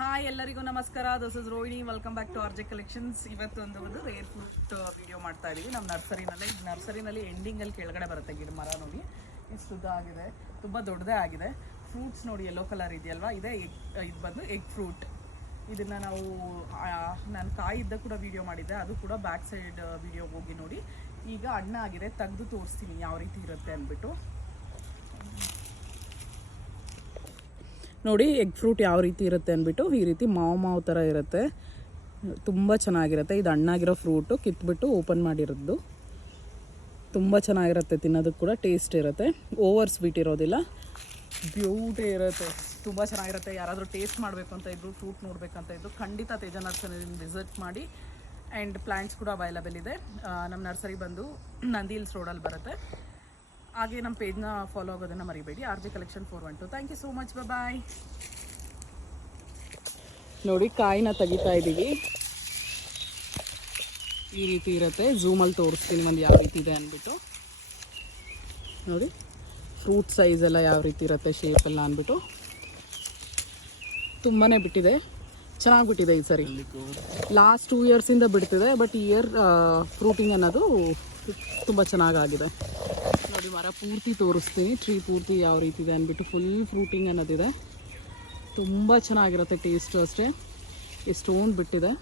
Hi ಎಲ್ಲರಿಗೂ ನಮಸ್ಕಾರ. This is Rohini. Welcome back to RJ Collections. ಇವತ್ತೊಂದು ರೇರ್ ಫ್ರೂಟ್ ವಿಡಿಯೋ ಮಾಡ್ತಾ ಇದ್ದೀವಿ ನಮ್ಮ ನರ್ಸರಿನಲ್ಲಿ ಎಂಡಿಂಗಲ್ಲಿ ಕೆಳಗಡೆ ಬರುತ್ತೆ ಗಿಡ ಮರ. ನೋಡಿ ಎಷ್ಟು ಉದ್ದ ಆಗಿದೆ, ತುಂಬ ದೊಡ್ಡದೇ ಆಗಿದೆ. ಫ್ರೂಟ್ಸ್ ನೋಡಿ ಯೆಲ್ಲೋ ಕಲರ್ ಇದೆಯಲ್ವಾ, ಇದು ಬಂದು ಎಗ್ ಫ್ರೂಟ್. ಇದನ್ನು ನಾನು ಕಾಯಿದ್ದ ಕೂಡ ವಿಡಿಯೋ ಮಾಡಿದ್ದೆ, ಅದು ಕೂಡ ಬ್ಯಾಕ್ ಸೈಡ್ ವಿಡಿಯೋ ಹೋಗಿ ನೋಡಿ. ಈಗ ಹಣ್ಣು ಆಗಿದೆ, ತೆಗೆದು ತೋರಿಸ್ತೀನಿ ಯಾವ ರೀತಿ ಇರುತ್ತೆ ಅಂದ್ಬಿಟ್ಟು. ನೋಡಿ ಎಗ್ ಫ್ರೂಟ್ ಯಾವ ರೀತಿ ಇರುತ್ತೆ ಅಂದ್ಬಿಟ್ಟು, ಈ ರೀತಿ ಮಾವು ಥರ ಇರುತ್ತೆ, ತುಂಬ ಚೆನ್ನಾಗಿರುತ್ತೆ. ಇದು ಹಣ್ಣಾಗಿರೋ ಫ್ರೂಟು ಕಿತ್ಬಿಟ್ಟು ಓಪನ್ ಮಾಡಿರೋದು. ತುಂಬ ಚೆನ್ನಾಗಿರುತ್ತೆ, ತಿನ್ನೋದಕ್ಕೆ ಕೂಡ ಟೇಸ್ಟ್ ಇರುತ್ತೆ, ಓವರ್ ಸ್ವೀಟ್ ಇರೋದಿಲ್ಲ, ಬ್ಯೂಟಿ ಇರುತ್ತೆ, ತುಂಬ ಚೆನ್ನಾಗಿರುತ್ತೆ. ಯಾರಾದರೂ ಟೇಸ್ಟ್ ಮಾಡಬೇಕು ಅಂತ ಇದ್ರು, ಫ್ರೂಟ್ ನೋಡಬೇಕಂತ ಇದ್ರು, ಖಂಡಿತ ತೇಜ ನರ್ಸರಿನ ವಿಸಿಟ್ ಮಾಡಿ. ಆ್ಯಂಡ್ ಪ್ಲ್ಯಾಂಟ್ಸ್ ಕೂಡ ಅವೈಲಬಲ್ ಇದೆ. ನಮ್ಮ ನರ್ಸರಿ ಬಂದು ನಂದಿ ಹಿಲ್ಸ್ ರೋಡಲ್ಲಿ ಬರುತ್ತೆ. ಹಾಗೆ ನಮ್ಮ ಪೇಜ್ನ ಫಾಲೋ ಆಗೋದನ್ನು ಮರಿಬೇಡಿ, R J collection 412. Thank you so much, bye. ನೋಡಿ ಕಾಯಿನ ತೆಗಿತಾ ಇದ್ದೀವಿ, ಈ ರೀತಿ ಇರುತ್ತೆ. ಝೂಮಲ್ಲಿ ತೋರಿಸ್ತೀನಿ ಒಂದು ಯಾವ ರೀತಿ ಇದೆ ಅಂದ್ಬಿಟ್ಟು. ನೋಡಿ ಫ್ರೂಟ್ ಸೈಜ್ ಎಲ್ಲ ಯಾವ ರೀತಿ ಇರುತ್ತೆ, ಶೇಪ್ ಎಲ್ಲ ಅಂದ್ಬಿಟ್ಟು ತುಂಬಾ ಬಿಟ್ಟಿದೆ, ಚೆನ್ನಾಗಿ ಬಿಟ್ಟಿದೆ ಈ ಸರಿ. ಲಾಸ್ಟ್ 2 ಇಯರ್ಸಿಂದ ಬಿಡ್ತಿದೆ, ಬಟ್ ಈ ಇಯರ್ ಫ್ರೂಟಿಂಗ್ ಅನ್ನೋದು ತುಂಬ ಚೆನ್ನಾಗಾಗಿದೆ. ನೋಡಿ ಮರ ಪೂರ್ತಿ ತೋರಿಸ್ತೀನಿ, ಟ್ರೀ ಪೂರ್ತಿ ಯಾವ ರೀತಿ ಇದೆ ಅಂದ್ಬಿಟ್ಟು. ಫುಲ್ ಫ್ರೂಟಿಂಗ್ ಅನ್ನೋದಿದೆ, ತುಂಬ ಚೆನ್ನಾಗಿರುತ್ತೆ, ಟೇಸ್ಟು ಅಷ್ಟೇ. ಎಷ್ಟೊಂದು ಬಿಟ್ಟಿದೆ.